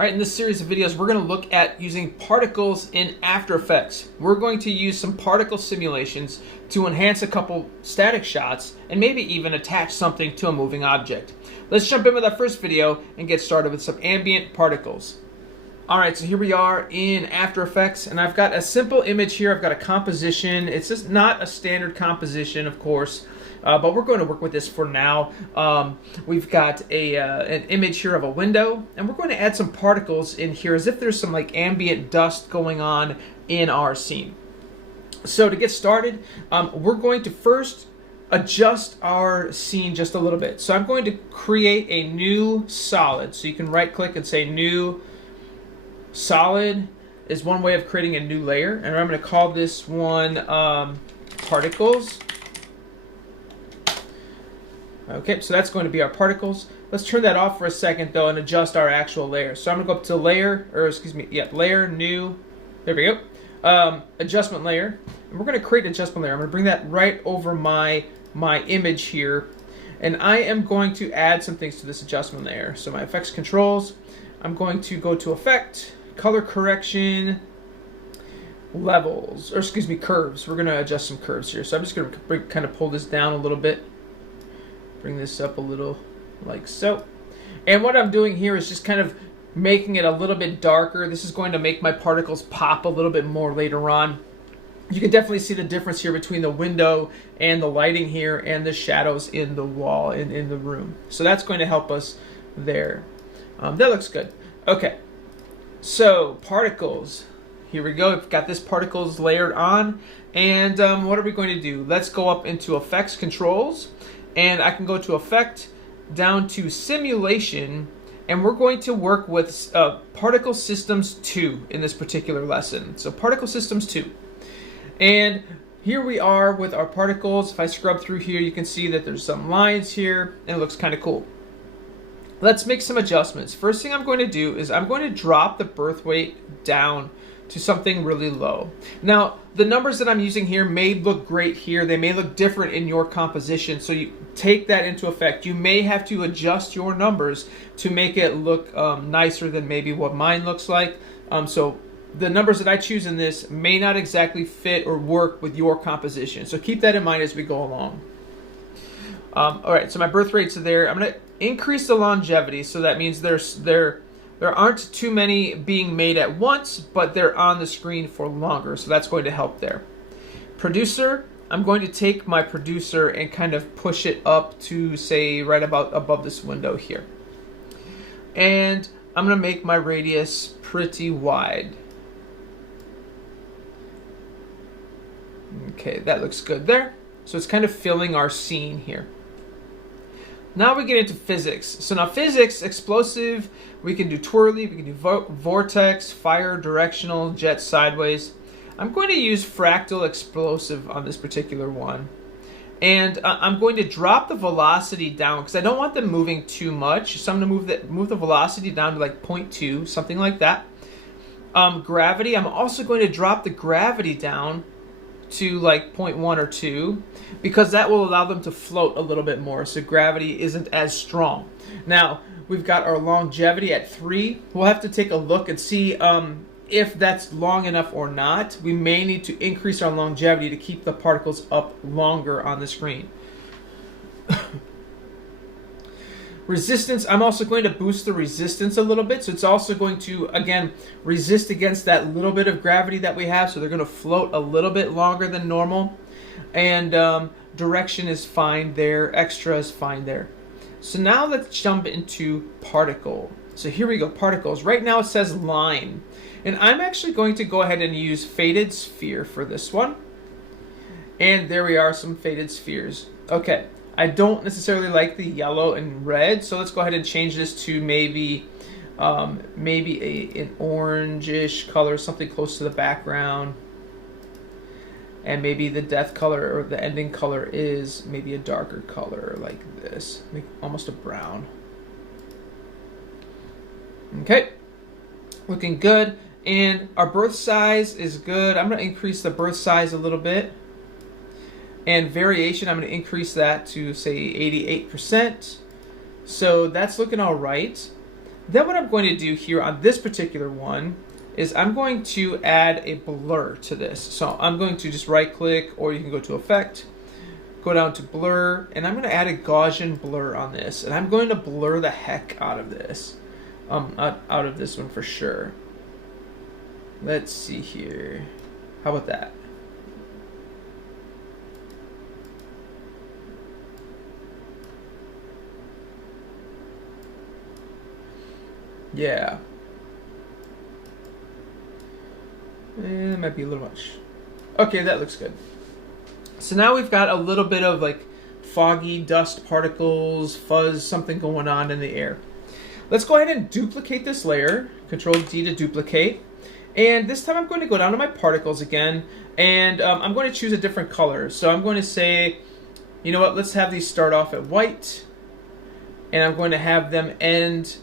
All right, in this series of videos, we're going to look at using particles in After Effects. We're going to use some particle simulations to enhance a couple static shots and maybe even attach something to a moving object. Let's jump in with our first video and get started with some ambient particles. All right, so here we are in After Effects, and I've got a simple image here. I've got a composition. It's just not a standard composition, of course, but we're going to work with this for now. We've got an image here of a window, and we're going to add some particles in here as if there's some like ambient dust going on in our scene. So to get started, we're going to first adjust our scene just a little bit. So I'm going to create a new solid. So you can right click and say new solid is one way of creating a new layer, and I'm going to call this one particles. Okay, so that's going to be our particles. Let's turn that off for a second though and adjust our actual layer. So I'm going to go up to layer, new, there we go, adjustment layer, and we're going to create an adjustment layer. I'm going to bring that right over my image here, and I am going to add some things to this adjustment layer. So my effects controls, I'm going to go to effect, color correction, levels, curves. We're going to adjust some curves here. So I'm just going to kind of pull this down a little bit, bring this up a little like so. And what I'm doing here is just kind of making it a little bit darker. This is going to make my particles pop a little bit more later on. You can definitely see the difference here between the window and the lighting here and the shadows in the wall in the room. So that's going to help us there. That looks good. Okay, so particles. Here we go. We've got this particles layered on. And what are we going to do? Let's go up into effects controls. And I can go to effect, down to simulation. And we're going to work with particle systems 2 in this particular lesson. So particle systems 2. And here we are with our particles. If I scrub through here, you can see that there's some lines here. And it looks kind of cool. Let's make some adjustments. First thing I'm going to do is I'm going to drop the birth weight down to something really low. Now, the numbers that I'm using here may look great here. They may look different in your composition, so you take that into effect. You may have to adjust your numbers to make it look nicer than maybe what mine looks like. So the numbers that I choose in this may not exactly fit or work with your composition. So keep that in mind as we go along. All right, so my birth rates are there. I'm going to increase the longevity, so that means there aren't too many being made at once, but they're on the screen for longer, so that's going to help there. Producer, I'm going to take my producer and kind of push it up to, say, right about above this window here. And I'm going to make my radius pretty wide. Okay, that looks good there. So it's kind of filling our scene here. Now we get into physics. So now physics, explosive, we can do twirly, we can do vortex, fire, directional, jet sideways. I'm going to use fractal explosive on this particular one. And I'm going to drop the velocity down because I don't want them moving too much. So I'm going to move the velocity down to like 0.2, something like that. Gravity, I'm also going to drop the gravity down to like 0.1 or 2 because that will allow them to float a little bit more, so gravity isn't as strong. Now we've got our longevity at 3. We'll have to take a look and see if that's long enough or not. We may need to increase our longevity to keep the particles up longer on the screen. Resistance, I'm also going to boost the resistance a little bit. So it's also going to, again, resist against that little bit of gravity that we have. So they're going to float a little bit longer than normal. And direction is fine there. Extra is fine there. So now let's jump into particle. So here we go, particles. Right now it says line. And I'm actually going to go ahead and use faded sphere for this one. And there we are, some faded spheres. Okay. I don't necessarily like the yellow and red, so let's go ahead and change this to maybe an orangish color, something close to the background. And maybe the death color or the ending color is maybe a darker color like this, like almost a brown. Okay, looking good. And our birth size is good. I'm going to increase the birth size a little bit. And variation, I'm going to increase that to, say, 88%. So that's looking all right. Then what I'm going to do here on this particular one is I'm going to add a blur to this. So I'm going to just right click, or you can go to Effect, go down to Blur, and I'm going to add a Gaussian blur on this. And I'm going to blur the heck out of this. Out of this one for sure. Let's see here. How about that? Yeah. It might be a little much. Okay, that looks good. So now we've got a little bit of like foggy dust particles, fuzz, something going on in the air. Let's go ahead and duplicate this layer. Control D to duplicate. And this time I'm going to go down to my particles again, and I'm going to choose a different color. So I'm going to say, you know what, let's have these start off at white, and I'm going to have them end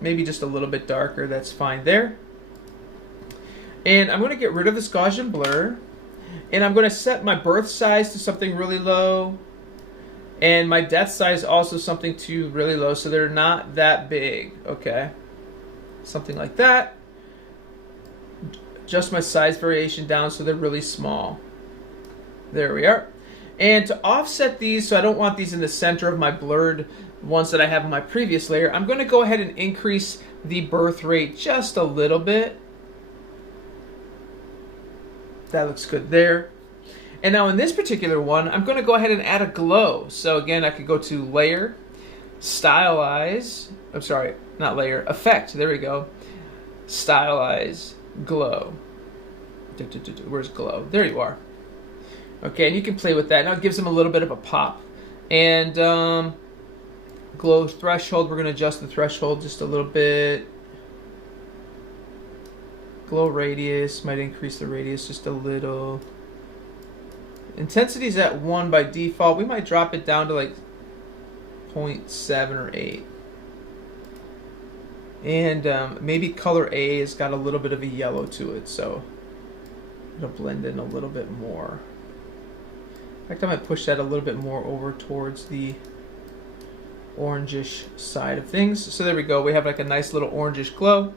maybe just a little bit darker. That's fine there. And I'm going to get rid of this Gaussian blur, and I'm going to set my birth size to something really low, and my death size also something to really low, so they're not that big. Okay, something like that. Adjust my size variation down so they're really small. There we are. And to offset these, so I don't want these in the center of my blurred ones that I have in my previous layer, I'm going to go ahead and increase the birth rate just a little bit. That looks good there. And now in this particular one, I'm going to go ahead and add a glow. So again, I could go to Layer, Stylize, I'm sorry, not Layer, Effect, there we go. Stylize, Glow. Where's glow? There you are. Okay, and you can play with that. Now it gives them a little bit of a pop. And glow threshold, we're going to adjust the threshold just a little bit. Glow radius, might increase the radius just a little. Intensity is at 1 by default. We might drop it down to like 0.7 or 8. And maybe color A has got a little bit of a yellow to it, so it'll blend in a little bit more. In fact, I might push that a little bit more over towards the orangish side of things. So there we go. We have like a nice little orangish glow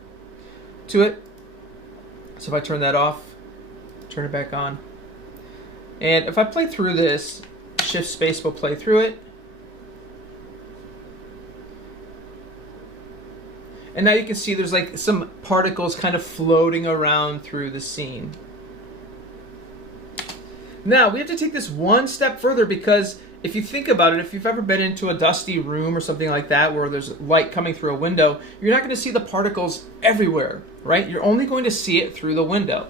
to it. So if I turn that off, turn it back on. And if I play through this, Shift Space will play through it. And now you can see there's like some particles kind of floating around through the scene. Now we have to take this one step further, because if you think about it, if you've ever been into a dusty room or something like that where there's light coming through a window, you're not going to see the particles everywhere, right? You're only going to see it through the window.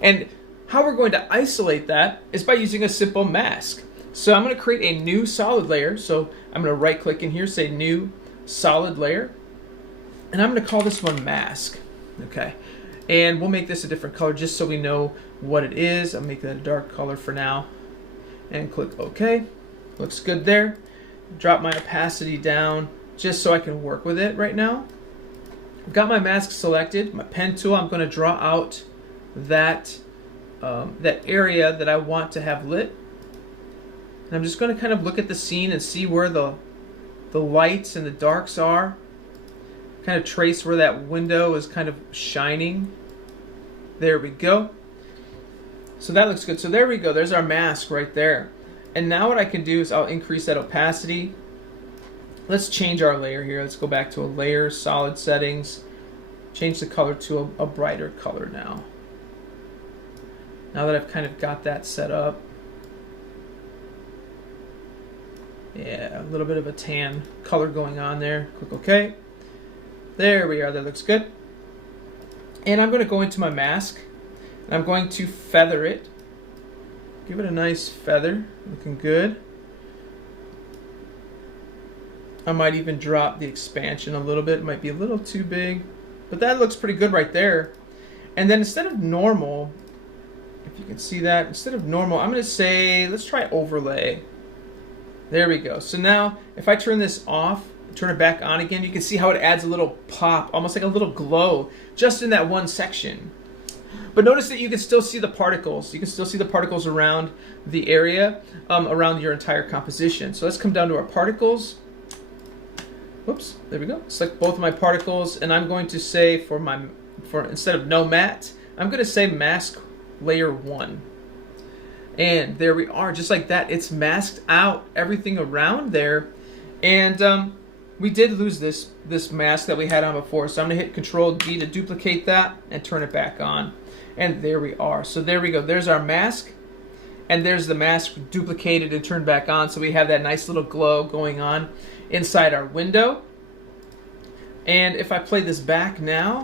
And how we're going to isolate that is by using a simple mask. So I'm going to create a new solid layer. So I'm going to right click in here, say New Solid Layer. And I'm going to call this one Mask. Okay. And we'll make this a different color just so we know what it is. I'll make that a dark color for now. And click OK. Looks good there. Drop my opacity down just so I can work with it right now. I've got my mask selected. My pen tool, I'm going to draw out that area that I want to have lit. And I'm just going to kind of look at the scene and see where the lights and the darks are. Kind of trace where that window is kind of shining. There we go. So that looks good. So there we go. There's our mask right there. And now what I can do is I'll increase that opacity. Let's change our layer here. Let's go back to a layer, solid settings. Change the color to a brighter color now. Now that I've kind of got that set up. Yeah, a little bit of a tan color going on there. Click OK. There we are. That looks good. And I'm going to go into my mask. And I'm going to feather it. Give it a nice feather. Looking good. I might even drop the expansion a little bit. It might be a little too big. But that looks pretty good right there. And then instead of normal, if you can see that, instead of normal, I'm going to say, let's try overlay. There we go. So now, if I turn this off, turn it back on again, you can see how it adds a little pop, almost like a little glow, just in that one section. But notice that you can still see the particles. You can still see the particles around the area, around your entire composition. So let's come down to our particles. Whoops, there we go. Select both of my particles, and I'm going to say for instead of no matte, I'm going to say mask layer 1. And there we are, just like that. It's masked out everything around there. And we did lose this mask that we had on before, so I'm going to hit Control D to duplicate that and turn it back on. And there we are. So there we go. There's our mask, and there's the mask duplicated and turned back on. So we have that nice little glow going on inside our window. And if I play this back now,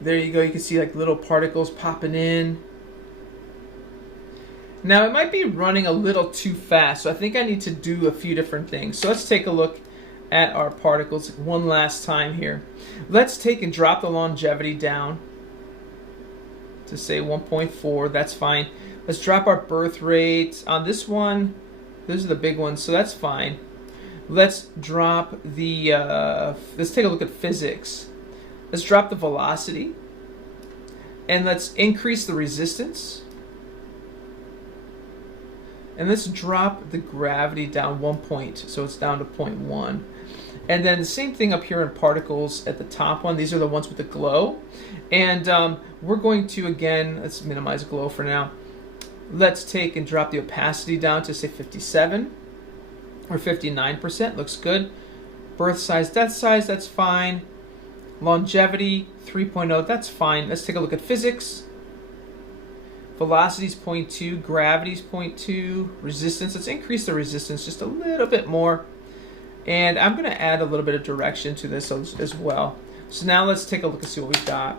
there you go. You can see like little particles popping in. Now it might be running a little too fast, so I think I need to do a few different things. So let's take a look at our particles one last time here. Let's take and drop the longevity down to say 1.4. That's fine. Let's drop our birth rate on this one. Those are the big ones, so that's fine. Let's drop the let's take a look at physics. Let's drop the velocity, and let's increase the resistance. And let's drop the gravity down 1 point, so it's down to 0.1. And then the same thing up here in particles at the top one. These are the ones with the glow. And we're going to, again, let's minimize glow for now. Let's take and drop the opacity down to, say, 57 or 59%. Looks good. Birth size, death size, that's fine. Longevity, 3.0, that's fine. Let's take a look at physics. Velocity is 0.2, gravity is 0.2, resistance, let's increase the resistance just a little bit more. And I'm going to add a little bit of direction to this as well. So now let's take a look and see what we've got.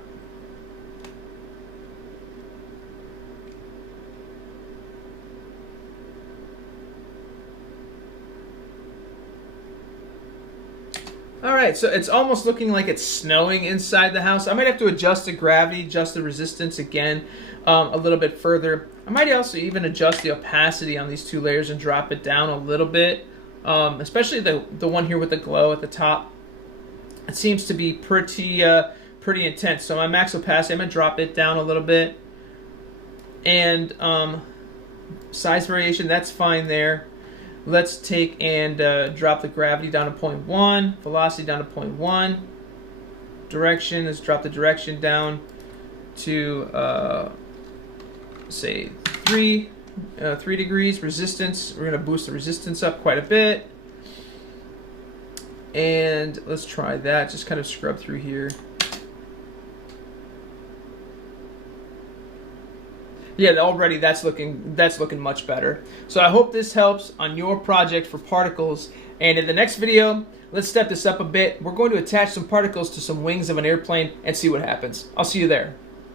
Alright, so it's almost looking like it's snowing inside the house. I might have to adjust the gravity, adjust the resistance again a little bit further. I might also even adjust the opacity on these two layers and drop it down a little bit. Especially the one here with the glow at the top. It seems to be pretty intense. So my max opacity, I'm going to drop it down a little bit. And size variation, that's fine there. Let's take and drop the gravity down to 0.1, velocity down to 0.1. Direction, let's drop the direction down to, say, 3 degrees. Resistance, we're going to boost the resistance up quite a bit. And let's try that, just kind of scrub through here. Yeah, already that's looking much better. So I hope this helps on your project for particles. And in the next video, let's step this up a bit. We're going to attach some particles to some wings of an airplane and see what happens. I'll see you there.